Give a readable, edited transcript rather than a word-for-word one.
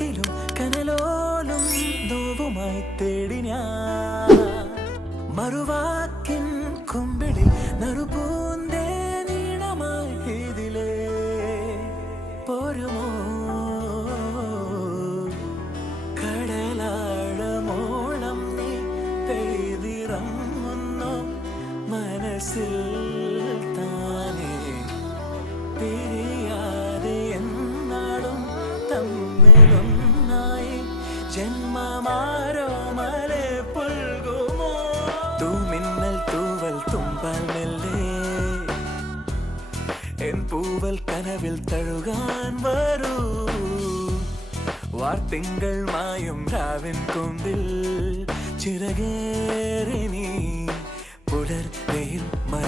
കാട്ടിലും കനലോലും നോവുമായി തേടി ഞാൻ മറുവാക്കിൻ കുമ്പിളിൽ നറുപൂന്തേ നീണമായി ഇതിലേ പോരുമോ കടലാഴമോളം നീ പെയ്തിറങ്ങുന്നു മനസ്സിൽ താനേ പിരിയാതെ എന്നാടും തമ്മിലൊന്നായി ജന്മമാരോ മലെ പുൽകുമോ തൂമിന്നൽ തൂവൽ തുമ്പാൽ മെല്ലെ എൻ പൂവൽ കനവിൽ തഴുകാൻ വരൂ വാർത്തിങ്കൾ മായും രാവിൻ കൊമ്പിൽ ചിറകേറി നീ പുലർ വെയിൽ